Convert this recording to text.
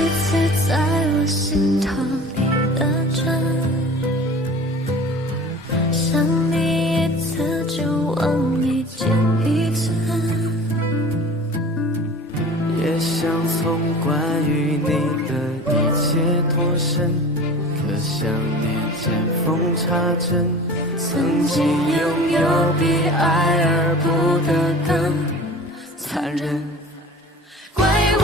一次在我心头，你的真想你一次。就往里点一寸。也想从关于你的一切脱身，可想念见缝插针，曾经拥有比爱而不得。更残忍，怪我。